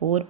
4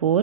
4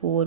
4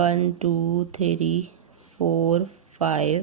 1 2 3 4 5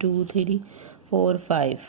2 3 4 5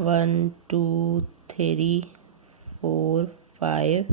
1 2 3 4 5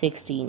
16۔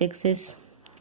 6 is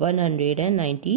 192.